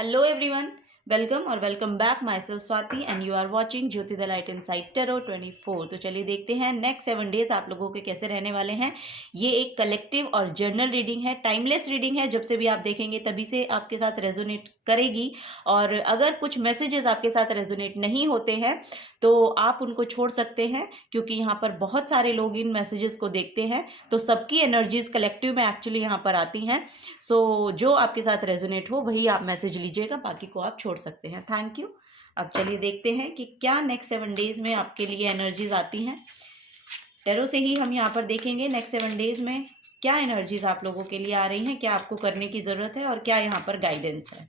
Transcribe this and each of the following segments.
Hello everyone, welcome और welcome back myself Swati and you are watching Jyoti the light inside tarot 24। तो चलिए देखते हैं नेक्स्ट 7 डेज आप लोगों के कैसे रहने वाले हैं। ये एक कलेक्टिव और जर्नल रीडिंग है, टाइमलेस रीडिंग है। जब से भी आप देखेंगे तभी से आपके साथ रेजोनेट करेगी। और अगर कुछ मैसेजेस आपके साथ रेजोनेट नहीं होते हैं तो आप उनको छोड़ सकते हैं, क्योंकि यहाँ पर बहुत सारे लोग इन मैसेजेस को देखते हैं तो सबकी एनर्जीज कलेक्टिव में एक्चुअली यहाँ पर आती हैं। सो जो आपके साथ रेजोनेट हो वही आप मैसेज लीजिएगा, बाकी को आप छोड़ सकते हैं। Thank you. अब चलिए देखते हैं कि क्या नेक्स्ट 7 डेज में आपके लिए एनर्जीज आती हैं। टेरो से ही हम यहाँ पर देखेंगे नेक्स्ट 7 डेज में क्या एनर्जीज आप लोगों के लिए आ रही हैं, क्या आपको करने की ज़रूरत है और क्या यहाँ पर गाइडेंस है।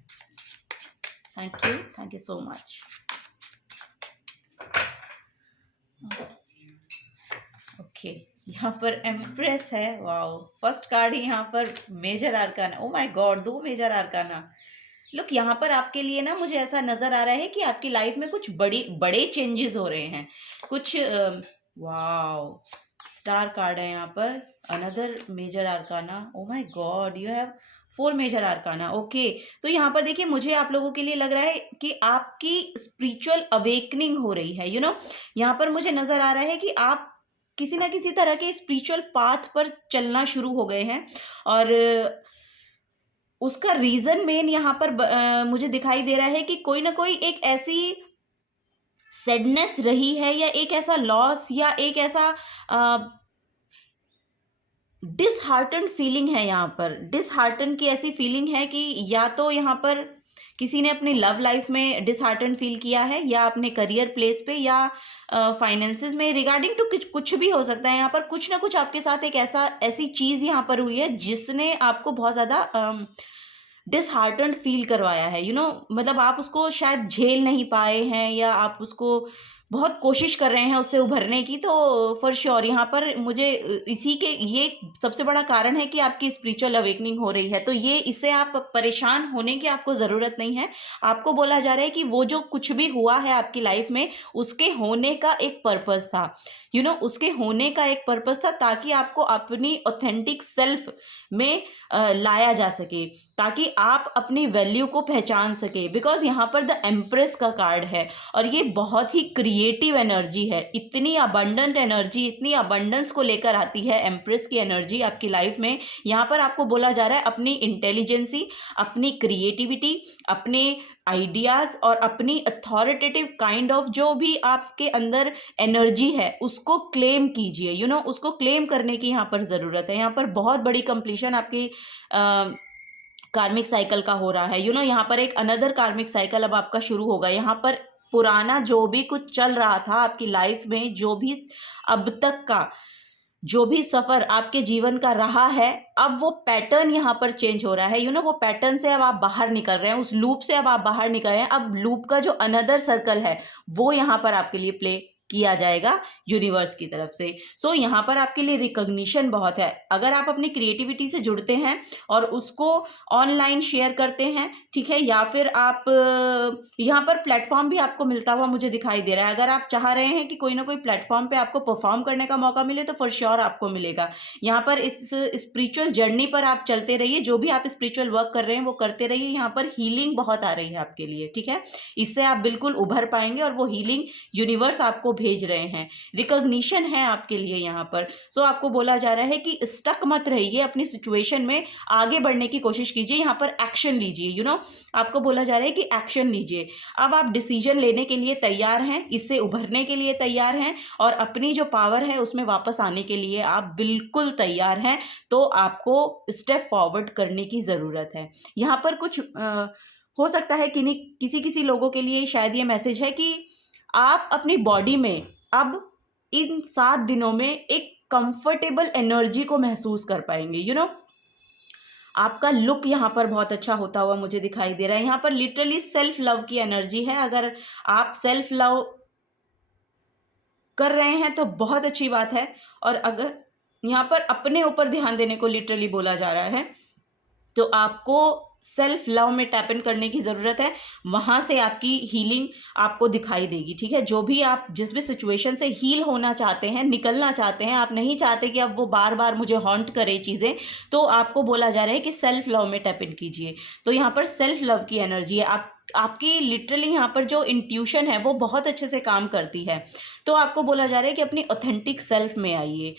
Thank you so much. Okay, यहाँ पर एम्प्रेस है। वाओ, फर्स्ट कार्ड ही यहाँ पर major arcana. Oh my god, 2 major arcana. Look, यहाँ पर आपके लिए ना मुझे ऐसा नज़र आ रहा है कि आपकी लाइफ में कुछ बड़े चेंजेस हो रहे हैं। कुछ वाओ, स्टार कार्ड है यहाँ पर, another major arcana. Oh my god, you have 4 major arcana. Okay, तो यहाँ पर देखिए मुझे आप लोगों के लिए लग रहा है कि आपकी स्पिरिचुअल अवेकनिंग हो रही है। यहाँ पर मुझे नज़र आ रहा है कि आप किसी ना किसी तरह के स्पिरिचुअल पाथ पर चलना शुरू हो गए हैं। और उसका रीज़न मेन यहाँ पर मुझे दिखाई दे रहा है कि कोई ना कोई एक ऐसी सैडनेस रही है, या एक ऐसा लॉस, या एक ऐसा डिसहार्टन फीलिंग है। यहाँ पर डिसहार्टन की ऐसी फीलिंग है कि या तो यहाँ पर किसी ने अपनी लव लाइफ में डिसहार्टन फील किया है, या अपने करियर प्लेस पे, या फाइनेंसेस में, रिगार्डिंग टू कुछ भी हो सकता है। यहाँ पर कुछ ना कुछ आपके साथ एक ऐसी चीज़ यहाँ पर हुई है जिसने आपको बहुत ज़्यादा डिसहार्टन्ड फील करवाया है। मतलब आप उसको शायद झेल नहीं पाए हैं, या आप उसको बहुत कोशिश कर रहे हैं उससे उभरने की। तो फॉर श्योर यहाँ पर मुझे इसी के ये सबसे बड़ा कारण है कि आपकी स्पिरिचुअल अवेकनिंग हो रही है। तो ये इससे आप परेशान होने की आपको ज़रूरत नहीं है। आपको बोला जा रहा है कि वो जो कुछ भी हुआ है आपकी लाइफ में, उसके होने का एक पर्पस था। उसके होने का एक पर्पस था ताकि आपको अपनी ऑथेंटिक सेल्फ में लाया जा सके, ताकि आप अपनी वैल्यू को पहचान सके। बिकॉज यहाँ पर द एम्प्रेस का कार्ड है और ये बहुत ही क्रिएटिव एनर्जी है। इतनी अबंडेंट एनर्जी, इतनी अबंडेंस को लेकर आती है एम्प्रेस की एनर्जी आपकी लाइफ में। यहाँ पर आपको बोला जा रहा है अपनी इंटेलिजेंसी, अपनी क्रिएटिविटी, अपने आइडियाज़ और अपनी अथॉरिटेटिव काइंड ऑफ जो भी आपके अंदर एनर्जी है उसको क्लेम कीजिए। उसको क्लेम करने की यहाँ पर ज़रूरत है। यहाँ पर बहुत बड़ी कंप्लीशन आपकी कार्मिक साइकिल का हो रहा है। यहाँ पर एक अनदर कार्मिक साइकिल अब आपका शुरू होगा। यहाँ पर पुराना जो भी कुछ चल रहा था आपकी लाइफ में, जो भी अब तक का जो भी सफ़र आपके जीवन का रहा है, अब वो पैटर्न यहाँ पर चेंज हो रहा है। वो पैटर्न से अब आप बाहर निकल रहे हैं, उस लूप से अब आप बाहर निकल रहे हैं। अब लूप का जो अनदर सर्कल है वो यहाँ पर आपके लिए प्ले किया जाएगा यूनिवर्स की तरफ से। सो यहाँ पर आपके लिए रिकॉग्निशन बहुत है। अगर आप अपनी क्रिएटिविटी से जुड़ते हैं और उसको ऑनलाइन शेयर करते हैं, ठीक है, या फिर आप यहाँ पर प्लेटफॉर्म भी आपको मिलता हुआ मुझे दिखाई दे रहा है। अगर आप चाह रहे हैं कि कोई ना कोई प्लेटफॉर्म पे आपको परफॉर्म करने का मौका मिले तो फॉर श्योर आपको मिलेगा। यहाँ पर इस स्पिरिचुअल जर्नी पर आप चलते रहिए, जो भी आप स्पिरिचुअल वर्क कर रहे हैं वो करते रहिए। यहाँ पर हीलिंग बहुत आ रही है आपके लिए, ठीक है, इससे आप बिल्कुल उभर पाएंगे और वो हीलिंग यूनिवर्स आपको भेज रहे हैं। रिकॉग्निशन है आपके लिए यहाँ पर। सो आपको बोला जा रहा है कि स्टक मत रहिए अपनी सिचुएशन में, आगे बढ़ने की कोशिश कीजिए। यहाँ पर एक्शन लीजिए। आपको बोला जा रहा है कि एक्शन लीजिए। अब आप डिसीजन लेने के लिए तैयार हैं, इससे उभरने के लिए तैयार हैं, और अपनी जो पावर है उसमें वापस आने के लिए आप बिल्कुल तैयार हैं। तो आपको स्टेप फॉरवर्ड करने की ज़रूरत है। यहाँ पर कुछ हो सकता है कि किसी लोगों के लिए शायद ये मैसेज है कि आप अपनी बॉडी में अब इन 7 दिनों में एक कंफर्टेबल एनर्जी को महसूस कर पाएंगे। आपका लुक यहाँ पर बहुत अच्छा होता हुआ मुझे दिखाई दे रहा है। यहाँ पर लिटरली सेल्फ लव की एनर्जी है। अगर आप सेल्फ लव कर रहे हैं तो बहुत अच्छी बात है। और अगर यहाँ पर अपने ऊपर ध्यान देने को लिटरली बोला जा रहा है तो आपको सेल्फ लव में टैप इन करने की ज़रूरत है, वहाँ से आपकी हीलिंग आपको दिखाई देगी, ठीक है। जो भी आप जिस भी सिचुएशन से हील होना चाहते हैं, निकलना चाहते हैं, आप नहीं चाहते कि अब वो बार बार मुझे हॉन्ट करे चीज़ें, तो आपको बोला जा रहा है कि सेल्फ लव में टैप इन कीजिए। तो यहाँ पर सेल्फ लव की एनर्जी है, आपकी लिटरली यहाँ पर जो इंट्यूशन है वो बहुत अच्छे से काम करती है। तो आपको बोला जा रहा है कि अपनी ऑथेंटिक सेल्फ में आइए,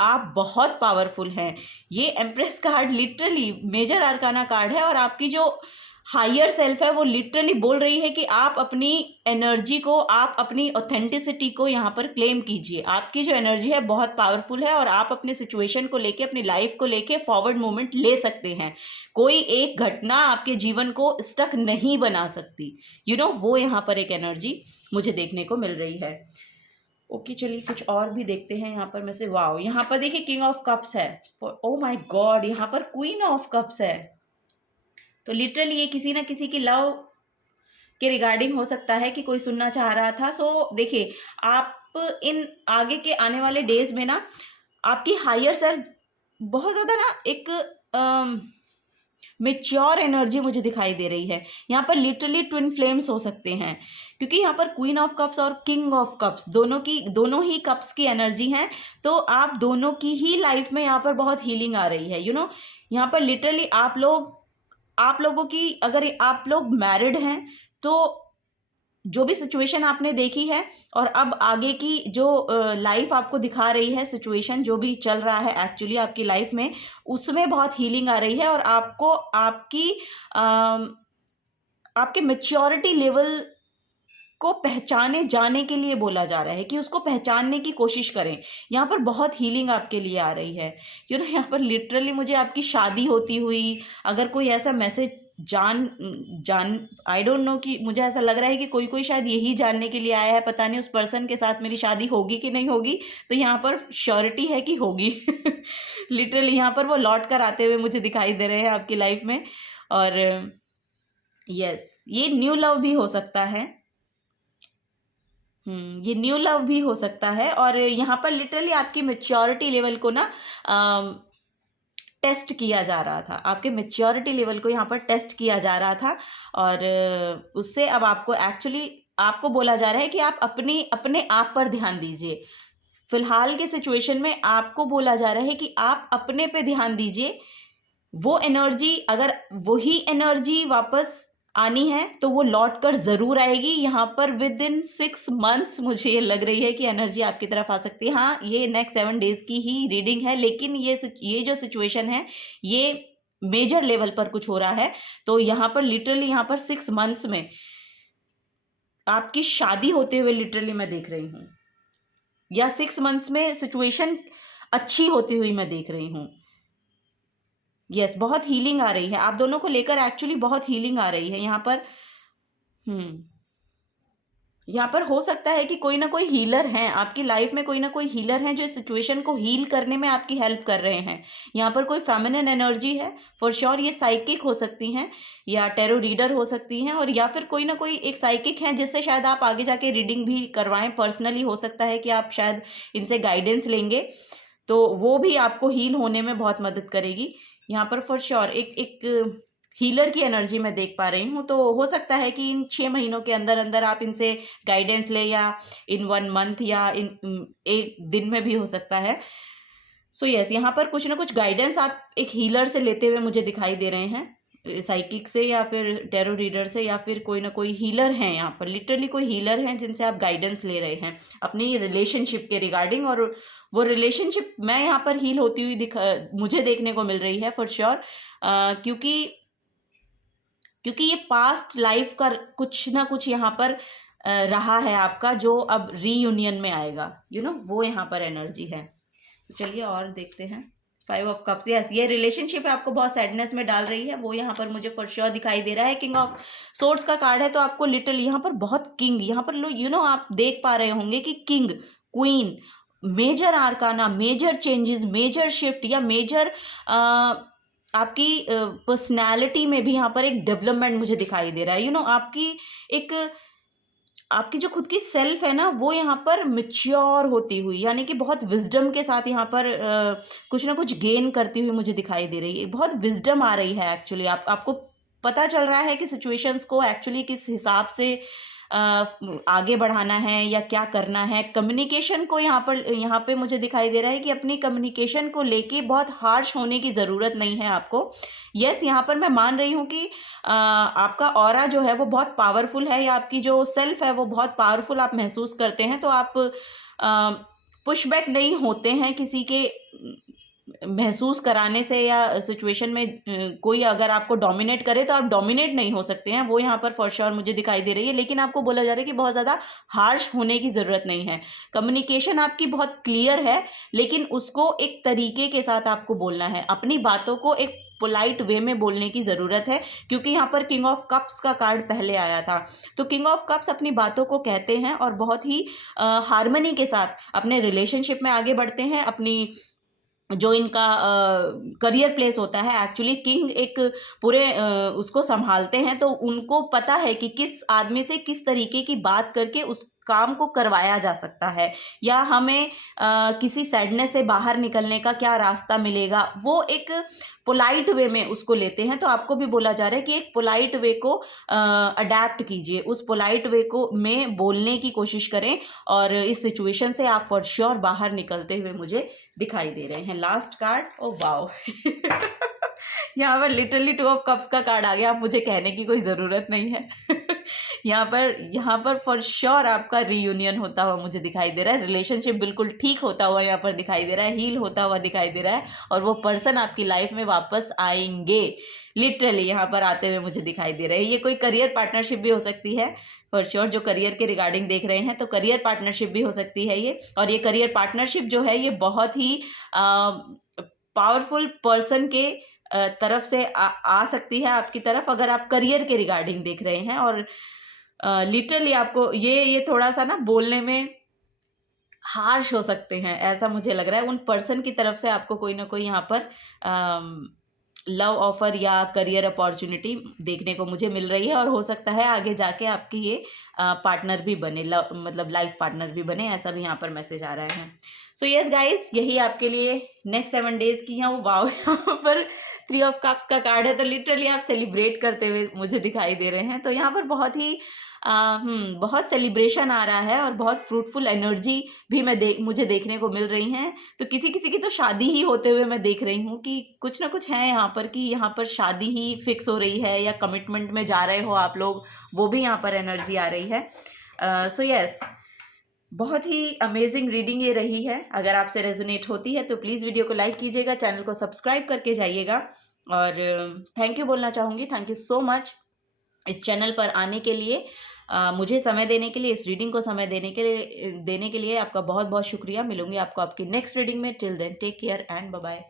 आप बहुत पावरफुल हैं। ये empress card literally major arcana card है, और आपकी जो हायर सेल्फ है वो लिटरली बोल रही है कि आप अपनी एनर्जी को, आप अपनी ऑथेंटिसिटी को यहाँ पर क्लेम कीजिए। आपकी जो एनर्जी है बहुत पावरफुल है, और आप अपने सिचुएशन को लेके, अपनी लाइफ को लेके फॉरवर्ड मूवमेंट ले सकते हैं। कोई एक घटना आपके जीवन को स्टक नहीं बना सकती, वो यहाँ पर एक एनर्जी मुझे देखने को मिल रही है। ओके, चलिए कुछ और भी देखते हैं यहाँ पर। में से वाओ, यहाँ पर देखिए किंग ऑफ कप्स है, ओ माय गॉड, यहाँ पर क्वीन ऑफ कप्स है। तो लिटरली ये किसी ना किसी की लव के रिगार्डिंग हो सकता है कि कोई सुनना चाह रहा था। सो देखिए, आप इन आगे के आने वाले डेज में ना, आपकी हायर सेल्फ बहुत ज़्यादा ना एक मेच्योर एनर्जी मुझे दिखाई दे रही है। यहाँ पर लिटरली ट्विन फ्लेम्स हो सकते हैं, क्योंकि यहाँ पर क्वीन ऑफ कप्स और किंग ऑफ कप्स दोनों ही कप्स की एनर्जी हैं। तो आप दोनों की ही लाइफ में यहाँ पर बहुत हीलिंग आ रही है। यहाँ पर लिटरली आप लोगों की, अगर आप लोग मैरिड हैं तो जो भी सिचुएशन आपने देखी है, और अब आगे की जो लाइफ आपको दिखा रही है, सिचुएशन जो भी चल रहा है एक्चुअली आपकी लाइफ में, उसमें बहुत हीलिंग आ रही है। और आपको आपके मैच्योरिटी लेवल को पहचाने जाने के लिए बोला जा रहा है कि उसको पहचानने की कोशिश करें। यहाँ पर बहुत हीलिंग आपके लिए आ रही है। यहाँ पर लिटरली मुझे आपकी शादी होती हुई, अगर कोई ऐसा मैसेज आई डोंट नो, कि मुझे ऐसा लग रहा है कि कोई शायद यही जानने के लिए आया है, पता नहीं उस पर्सन के साथ मेरी शादी होगी कि नहीं होगी। तो यहाँ पर श्योरिटी है कि होगी। लिटरली यहाँ पर वो लौट कर आते हुए मुझे दिखाई दे रहे हैं आपकी लाइफ में। और यस, ये न्यू लव भी हो सकता है। ये न्यू लव भी हो सकता है। और यहाँ पर लिटरली आपकी मैच्योरिटी लेवल को ना टेस्ट किया जा रहा था, आपके मैच्योरिटी लेवल को यहाँ पर टेस्ट किया जा रहा था। और उससे अब आपको बोला जा रहा है कि आप अपने आप पर ध्यान दीजिए। फिलहाल के सिचुएशन में आपको बोला जा रहा है कि आप अपने पे ध्यान दीजिए। वो एनर्जी, अगर वही एनर्जी वापस आनी है तो वो लौट कर ज़रूर आएगी। यहाँ पर विद इन 6 मंथ्स मुझे ये लग रही है कि एनर्जी आपकी तरफ आ सकती है। हाँ, ये नेक्स्ट 7 डेज़ की ही रीडिंग है, लेकिन ये जो सिचुएशन है ये मेजर लेवल पर कुछ हो रहा है। तो यहाँ पर लिटरली 6 मंथ्स में आपकी शादी होते हुए लिटरली मैं देख रही हूँ, या 6 मंथ्स में सिचुएशन अच्छी होती हुई मैं देख रही हूँ। यस, बहुत हीलिंग आ रही है आप दोनों को लेकर, एक्चुअली बहुत हीलिंग आ रही है यहाँ पर। यहाँ पर हो सकता है कि कोई ना कोई हीलर हैं आपकी लाइफ में, कोई ना कोई हीलर हैं जो इस सिचुएशन को हील करने में आपकी हेल्प कर रहे हैं। यहाँ पर कोई फेमिनिन एनर्जी है फॉर श्योर। ये साइकिक हो सकती हैं, या टैरो रीडर हो सकती हैं, और या फिर कोई ना कोई एक साइकिक हैं जिससे शायद आप आगे जाके रीडिंग भी करवाएं पर्सनली। हो सकता है कि आप शायद इनसे गाइडेंस लेंगे, तो वो भी आपको हील होने में बहुत मदद करेगी। यहाँ पर फॉर श्योर एक हीलर की एनर्जी मैं देख पा रही हूँ। तो हो सकता है कि इन 6 महीनों के अंदर अंदर आप इनसे गाइडेंस ले, या इन 1 मंथ, या इन 1 दिन में भी हो सकता है। सो यस, यहाँ पर कुछ ना कुछ गाइडेंस आप एक हीलर से लेते हुए मुझे दिखाई दे रहे हैं, साइकिक से या फिर टैरो रीडर से, या फिर कोई ना कोई हीलर हैं। यहाँ पर लिटरली कोई हीलर हैं जिनसे आप गाइडेंस ले रहे हैं अपनी रिलेशनशिप के रिगार्डिंग। और वो रिलेशनशिप मैं यहाँ पर हील होती हुई मुझे देखने को मिल रही है फॉर श्योर। क्योंकि ये पास्ट लाइफ का कुछ ना कुछ यहाँ पर रहा है आपका, जो अब रीयूनियन में आएगा। वो यहाँ पर एनर्जी है। तो चलिए और देखते हैं। 5 ऑफ कप्स, यस, ये रिलेशनशिप आपको बहुत सैडनेस में डाल रही है, वो यहाँ पर मुझे फॉर श्योर दिखाई दे रहा है। किंग ऑफ सोर्ड्स का कार्ड है, तो आपको लिटरली यहाँ पर बहुत किंग, यहाँ पर आप देख पा रहे होंगे कि king, queen, major arcana, major changes, major shift, या मेजर आपकी पर्सनैलिटी में भी यहाँ पर एक डेवलपमेंट मुझे दिखाई दे रहा है। आपकी जो खुद की सेल्फ है ना, वो यहाँ पर मैच्योर होती हुई, यानी कि बहुत विजडम के साथ यहाँ पर कुछ ना कुछ गेन करती हुई मुझे दिखाई दे रही है। बहुत विजडम आ रही है एक्चुअली आपको पता चल रहा है कि सिचुएशंस को एक्चुअली किस हिसाब से आगे बढ़ाना है या क्या करना है। कम्युनिकेशन को यहाँ पे मुझे दिखाई दे रहा है कि अपनी कम्युनिकेशन को लेके बहुत हार्श होने की ज़रूरत नहीं है आपको। यस, यहाँ पर मैं मान रही हूँ कि आपका ऑरा जो है वो बहुत पावरफुल है, या आपकी जो सेल्फ है वो बहुत पावरफुल आप महसूस करते हैं। तो आप पुशबैक नहीं होते हैं किसी के महसूस कराने से, या सिचुएशन में कोई अगर आपको डोमिनेट करे तो आप डोमिनेट नहीं हो सकते हैं, वो यहाँ पर फॉर श्योर मुझे दिखाई दे रही है। लेकिन आपको बोला जा रहा है कि बहुत ज़्यादा हार्श होने की ज़रूरत नहीं है। कम्युनिकेशन आपकी बहुत क्लियर है, लेकिन उसको एक तरीके के साथ आपको बोलना है। अपनी बातों को एक पोलाइट वे में बोलने की ज़रूरत है, क्योंकि यहाँ पर किंग ऑफ कप्स का कार्ड पहले आया था। तो किंग ऑफ कप्स अपनी बातों को कहते हैं और बहुत ही हार्मनी के साथ अपने रिलेशनशिप में आगे बढ़ते हैं। अपनी जो इनका करियर प्लेस होता है, एक्चुअली किंग एक पूरे उसको संभालते हैं, तो उनको पता है कि किस आदमी से किस तरीके की बात करके उस काम को करवाया जा सकता है, या हमें किसी सैडनेस से बाहर निकलने का क्या रास्ता मिलेगा। वो एक पोलाइट वे में उसको लेते हैं। तो आपको भी बोला जा रहा है कि एक पोलाइट वे को अडेप्ट कीजिए, उस पोलाइट वे को में बोलने की कोशिश करें, और इस सिचुएशन से आप फॉर श्योर बाहर निकलते हुए मुझे दिखाई दे रहे हैं। लास्ट कार्ड, ओ वाओ यहाँ पर लिटरली 2 ऑफ कप्स का कार्ड आ गया। आप मुझे कहने की कोई ज़रूरत नहीं है यहाँ पर फॉर श्योर आपका रीयूनियन होता हुआ मुझे दिखाई दे रहा है। रिलेशनशिप बिल्कुल ठीक होता हुआ यहाँ पर दिखाई दे रहा है, हील होता हुआ दिखाई दे रहा है, और वो पर्सन आपकी लाइफ में वापस आएंगे। लिटरली यहाँ पर आते हुए मुझे दिखाई दे रहे हैं। ये कोई करियर पार्टनरशिप भी हो सकती है फॉर श्योर। जो करियर के रिगार्डिंग देख रहे हैं तो करियर पार्टनरशिप भी हो सकती है ये। और ये करियर पार्टनरशिप जो है ये बहुत ही पावरफुल पर्सन के तरफ से आ सकती है आपकी तरफ, अगर आप करियर के रिगार्डिंग देख रहे हैं। और लिटरली आपको ये थोड़ा सा ना बोलने में हार्श हो सकते हैं, ऐसा मुझे लग रहा है। उन पर्सन की तरफ से आपको कोई ना कोई यहाँ पर लव ऑफर या करियर अपॉर्चुनिटी देखने को मुझे मिल रही है, और हो सकता है आगे जाके आपकी ये पार्टनर भी बने, मतलब लाइफ पार्टनर भी बने, ऐसा भी यहाँ पर मैसेज आ रहा है। सो यस गाइस, यही आपके लिए नेक्स्ट 7 डेज की है। वाओ, यहाँ पर 3 ऑफ कप्स का कार्ड है, तो लिटरली आप सेलिब्रेट करते हुए मुझे दिखाई दे रहे हैं। तो यहाँ पर बहुत ही बहुत सेलिब्रेशन आ रहा है, और बहुत फ्रूटफुल एनर्जी भी मुझे देखने को मिल रही हैं। तो किसी किसी की तो शादी ही होते हुए मैं देख रही हूँ कि कुछ ना कुछ है यहाँ पर, कि यहाँ पर शादी ही फिक्स हो रही है, या कमिटमेंट में जा रहे हो आप लोग, वो भी यहाँ पर एनर्जी आ रही है। सो यस, बहुत ही अमेजिंग रीडिंग ये रही है। अगर आपसे रेजोनेट होती है तो प्लीज़ वीडियो को लाइक कीजिएगा, चैनल को सब्सक्राइब करके जाइएगा, और थैंक यू बोलना चाहूँगी। थैंक यू सो मच इस चैनल पर आने के लिए, मुझे समय देने के लिए, इस रीडिंग को समय देने के लिए आपका बहुत बहुत शुक्रिया। मिलूंगी आपको आपकी नेक्स्ट रीडिंग में। Till then take care and bye bye.